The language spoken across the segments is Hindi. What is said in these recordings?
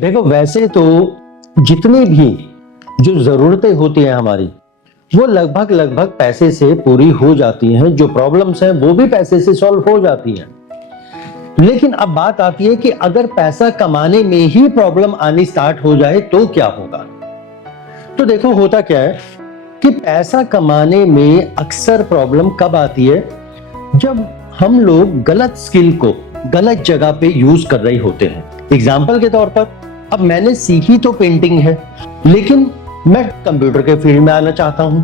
देखो वैसे तो जितनी भी जो जरूरतें होती हैं हमारी वो लगभग लगभग पैसे से पूरी हो जाती हैं। जो प्रॉब्लम्स हैं वो भी पैसे से सॉल्व हो जाती हैं। लेकिन अब बात आती है कि अगर पैसा कमाने में ही प्रॉब्लम आनी स्टार्ट हो जाए तो क्या होगा। तो देखो होता क्या है कि पैसा कमाने में अक्सर प्रॉब्लम कब आती है, जब हम लोग गलत स्किल को गलत जगह पे यूज कर रहे होते हैं। एग्जाम्पल के तौर पर, अब मैंने सीखी तो पेंटिंग है लेकिन मैं कंप्यूटर के फील्ड में आना चाहता हूं,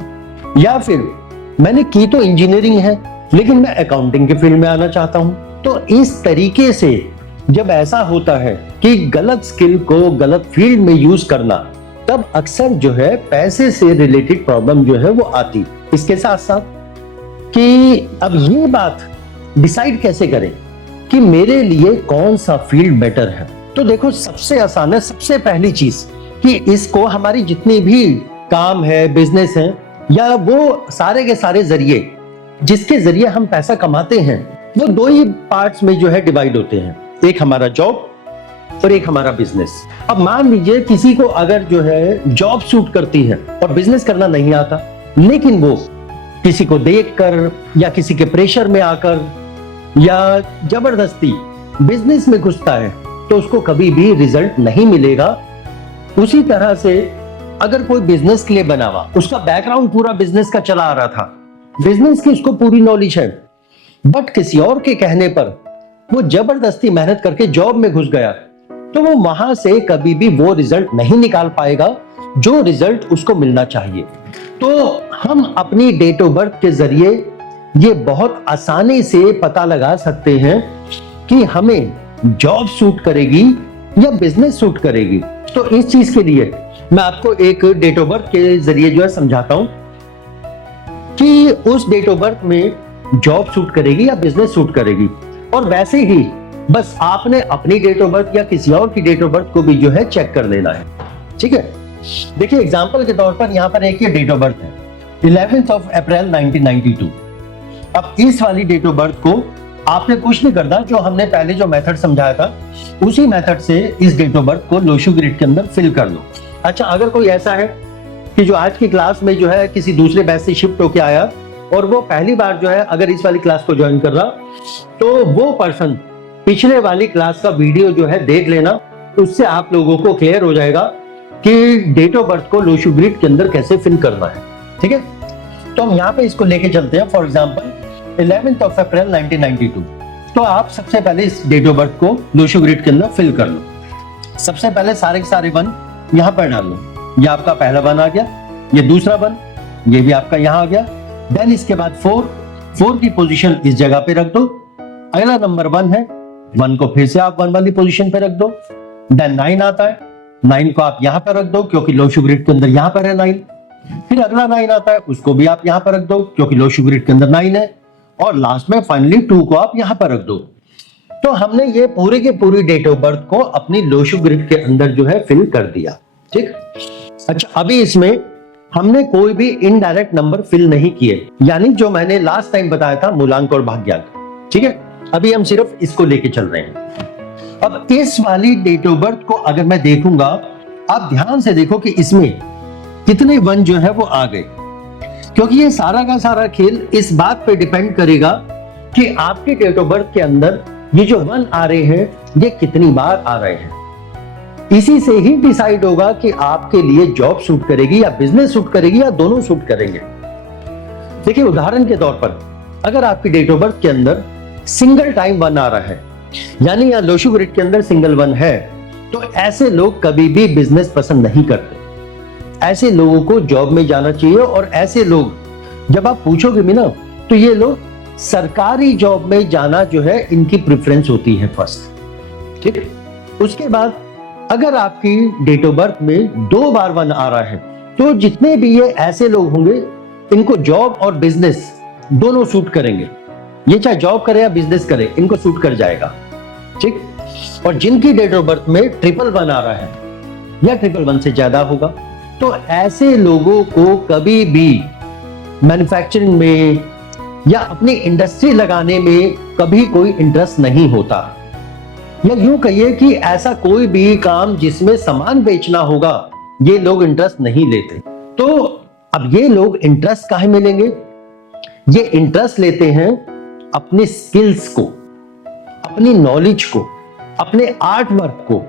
या फिर मैंने की तो इंजीनियरिंग है लेकिन मैं अकाउंटिंग के फील्ड में आना चाहता हूं। तो इस तरीके से जब ऐसा होता है कि गलत स्किल को गलत फील्ड में यूज करना, तब अक्सर जो है पैसे से रिलेटेड प्रॉब्लम जो है वो आती। इसके साथ साथ कि अब ये बात डिसाइड कैसे करें कि मेरे लिए कौन सा फील्ड बेटर है। तो देखो सबसे आसान है, सबसे पहली चीज कि इसको हमारी जितनी भी काम है, बिजनेस है, या वो सारे के सारे जरिए जिसके जरिए हम पैसा कमाते हैं, वो दो ही पार्ट्स में जो है डिवाइड होते हैं। एक हमारा जॉब और एक हमारा बिजनेस। अब मान लीजिए किसी को अगर जो है जॉब सूट करती है और बिजनेस करना नहीं आता, लेकिन वो किसी को देखकर या किसी के प्रेशर में आकर या जबरदस्ती बिजनेस में घुसता है, तो उसको कभी भी रिजल्ट नहीं मिलेगा। उसी तरह से अगर कोई बिजनेस के लिए बना हुआ, उसका बैकग्राउंड पूरा बिजनेस का चला आ रहा था, बिजनेस की उसको पूरी नॉलेज है, बट किसी और के कहने पर वो जबरदस्ती मेहनत करके जॉब में घुस गया, तो वो वहां से कभी भी वो रिजल्ट नहीं निकाल पाएगा जो रिजल्ट उसको मिलना चाहिए। तो हम अपनी डेट ऑफ बर्थ के जरिए ये बहुत आसानी से पता लगा सकते हैं कि हमें जॉब सूट करेगी या बिजनेस सूट करेगी। तो इस चीज के लिए मैं आपको एक डेट ऑफ बर्थ के जरिए जो है समझाता हूं कि उस डेट ऑफ बर्थ में जॉब सूट करेगी या बिजनेस सूट करेगी। और वैसे ही बस आपने अपनी डेट ऑफ बर्थ या किसी और की डेट ऑफ बर्थ को भी जो है चेक कर लेना है। ठीक है, देखिए एग्जांपल के तौर पर यहाँ पर एक ये डेट ऑफ बर्थ है 11th of April 1992। अब इस वाली डेट ऑफ बर्थ को आपने कुछ नहीं करना, जो हमने पहले जो मेथड समझाया था उसी मेथड से इस डेट ऑफ बर्थ को लोशो ग्रिड के अंदर फिल कर लो। अच्छा, अगर कोई ऐसा है कि जो आज की क्लास में जो है किसी दूसरे बैच से शिफ्ट होके आया और वो पहली बार जो है अगर इस वाली क्लास को ज्वाइन कर रहा, तो वो पर्सन पिछले वाली क्लास का वीडियो जो है देख लेना, उससे आप लोगों को क्लियर हो जाएगा कि डेट ऑफ बर्थ को लोशो ग्रिड के अंदर कैसे फिल करना है। ठीक है, तो हम यहाँ पे इसको लेके चलते हैं। For example 11th of April 1992। तो आप सबसे पहले इस डेट ऑफ बर्थ को लोशो ग्रिड के अंदर फिल कर लो। सबसे पहले सारे के सारे वन यहाँ पर डाल लो। ये आपका पहला वन आ गया, ये दूसरा वन, ये भी आपका यहाँ आ गया। देन इसके बाद 4 की पोजीशन इस जगह पे रख दो। अगला नंबर 1 है, 1 को फिर से आप 1 वाली पोजीशन पे रख दो। देन 9 आता है, 9 को आप यहाँ पर रख दो क्योंकि लोशो ग्रिड के अंदर यहाँ पर है 9। फिर अगला 9 आता है, उसको भी आप यहाँ पर रख दो क्योंकि लोशो ग्रिड के अंदर 9 है। और लास्ट में फाइनली 2 को आप यहां पर रख दो। तो हमने ये पूरी की पूरी डेट ऑफ बर्थ को अपनी लोशो ग्रिड के अंदर जो है फिल कर दिया। ठीक, अच्छा अभी इसमें हमने कोई भी इनडायरेक्ट नंबर फिल नहीं किए, यानी जो मैंने लास्ट टाइम बताया था मूलांक और भाग्यांक। ठीक है, अभी हम सिर्फ इसको लेके चल रहे हैं। अब इस वाली डेट ऑफ बर्थ को अगर मैं देखूंगा, आप ध्यान से देखो कि इसमें कितने वन जो है वो आ गए, क्योंकि ये सारा का सारा खेल इस बात पे डिपेंड करेगा कि आपके डेट ऑफ बर्थ के अंदर ये जो वन आ रहे हैं ये कितनी बार आ रहे हैं। इसी से ही डिसाइड होगा कि आपके लिए जॉब सूट करेगी या बिजनेस सूट करेगी या दोनों सूट करेंगे। देखिए उदाहरण के तौर पर, अगर आपकी डेट ऑफ बर्थ के अंदर सिंगल टाइम वन आ रहा है, यानी या लोशो ग्रिड के अंदर सिंगल वन है, तो ऐसे लोग कभी भी बिजनेस पसंद नहीं करते। ऐसे लोगों को जॉब में जाना चाहिए। और ऐसे लोग जब आप पूछोगे भी ना, तो ये लोग सरकारी जॉब में जाना जो है इनकी प्रेफरेंस होती है फर्स्ट। ठीक, उसके बाद अगर आपकी डेट ऑफ बर्थ में 2 बार 1 आ रहा है, तो जितने भी ये ऐसे लोग होंगे इनको जॉब और बिजनेस दोनों सूट करेंगे। ये चाहे जॉब करे या बिजनेस करे, इनको सूट कर जाएगा। ठीक, और जिनकी डेट ऑफ बर्थ में 111 आ रहा है या 111 से ज्यादा होगा, तो ऐसे लोगों को कभी भी मैन्युफैक्चरिंग में या अपनी इंडस्ट्री लगाने में कभी कोई इंटरेस्ट नहीं होता। या यूं कहिए कि ऐसा कोई भी काम जिसमें सामान बेचना होगा, ये लोग इंटरेस्ट नहीं लेते। तो अब ये लोग इंटरेस्ट काहे में लेंगे? ये इंटरेस्ट लेते हैं अपने स्किल्स को, अपनी नॉलेज को, अपने आर्ट वर्क को,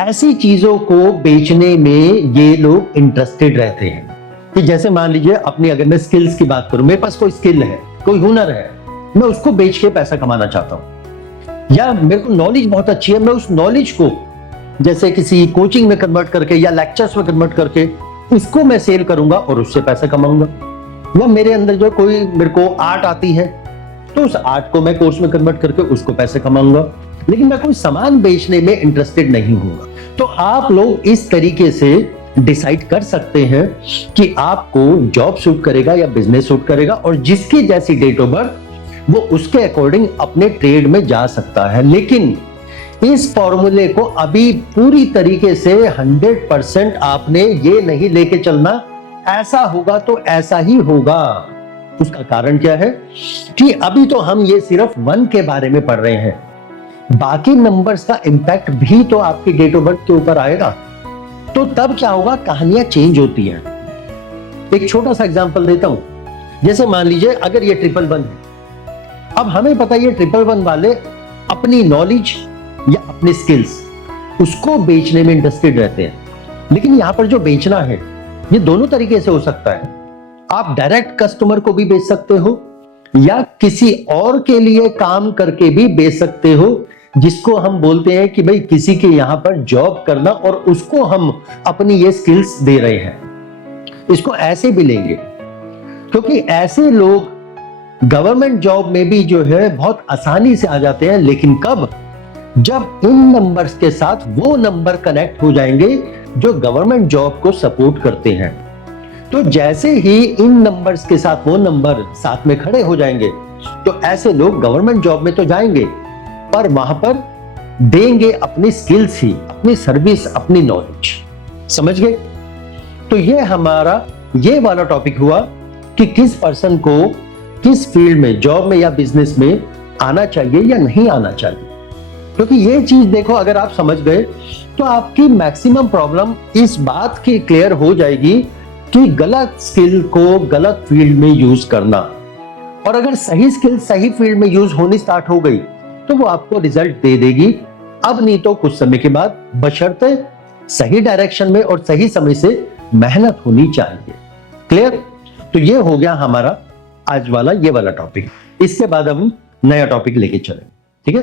ऐसी चीजों को बेचने में ये लोग इंटरेस्टेड रहते हैं। कि जैसे मान लीजिए अपनी, अगर मैं स्किल्स की बात करूं, मेरे पास कोई स्किल है, कोई हुनर है, मैं उसको बेच के पैसा कमाना चाहता हूं। या मेरे को नॉलेज बहुत अच्छी है, मैं उस नॉलेज को जैसे किसी कोचिंग में कन्वर्ट करके या लेक्चर्स में कन्वर्ट करके उसको मैं सेल करूंगा और उससे पैसा कमाऊंगा। या मेरे अंदर जो कोई, मेरे को आर्ट आती है, तो उस आर्ट को मैं कोर्स में कन्वर्ट करके उसको पैसे कमाऊंगा, लेकिन मैं कोई सामान बेचने में इंटरेस्टेड नहीं हूंगा। तो आप लोग इस तरीके से डिसाइड कर सकते हैं कि आपको जॉब सूट करेगा या बिजनेस सूट करेगा, और जिसकी जैसी डेट ऑफ बर्थ वो उसके अकॉर्डिंग अपने ट्रेड में जा सकता है। लेकिन इस फॉर्मूले को अभी पूरी तरीके से 100% आपने ये नहीं लेके चलना, ऐसा होगा तो ऐसा ही होगा। उसका कारण क्या है कि अभी तो हम ये सिर्फ 1 के बारे में पढ़ रहे हैं, बाकी नंबर्स का इंपैक्ट भी तो आपकी डेट ऑफ बर्थ के ऊपर आएगा। तो तब क्या होगा, कहानियां चेंज होती हैं। एक छोटा सा एग्जांपल देता हूं, जैसे मान लीजिए अगर ये 111 है, अब हमें पता है ये 111 वाले अपनी नॉलेज या अपने स्किल्स उसको बेचने में इंटरेस्टेड रहते हैं। लेकिन यहां पर जो बेचना है ये दोनों तरीके से हो सकता है। आप डायरेक्ट कस्टमर को भी बेच सकते हो, या किसी और के लिए काम करके भी बेच सकते हो, जिसको हम बोलते हैं कि भाई किसी के यहां पर जॉब करना और उसको हम अपनी ये स्किल्स दे रहे हैं। इसको ऐसे भी लेंगे, क्योंकि ऐसे लोग गवर्नमेंट जॉब में भी जो है बहुत आसानी से आ जाते हैं। लेकिन कब? जब इन नंबर्स के साथ वो नंबर कनेक्ट हो जाएंगे जो गवर्नमेंट जॉब को सपोर्ट करते हैं। तो जैसे ही इन नंबर्स के साथ वो नंबर साथ में खड़े हो जाएंगे, तो ऐसे लोग गवर्नमेंट जॉब में तो जाएंगे, पर वहां पर देंगे अपनी स्किल्स ही, अपनी सर्विस, अपनी नॉलेज। समझ गए? तो ये हमारा ये वाला टॉपिक हुआ कि किस पर्सन को किस फील्ड में, जॉब में या बिजनेस में आना चाहिए या नहीं आना चाहिए। क्योंकि ये चीज देखो, अगर आप समझ गए तो आपकी मैक्सिमम प्रॉब्लम इस बात की क्लियर हो जाएगी कि गलत स्किल को गलत फील्ड में यूज करना, और अगर सही स्किल सही फील्ड में यूज होनी स्टार्ट हो गई तो वो आपको रिजल्ट दे देगी। अब नहीं तो कुछ समय के बाद, बशर्ते सही डायरेक्शन में और सही समय से मेहनत होनी चाहिए। क्लियर? तो ये हो गया हमारा आज वाला ये वाला टॉपिक। इसके बाद हम नया टॉपिक लेके चलें। ठीक है?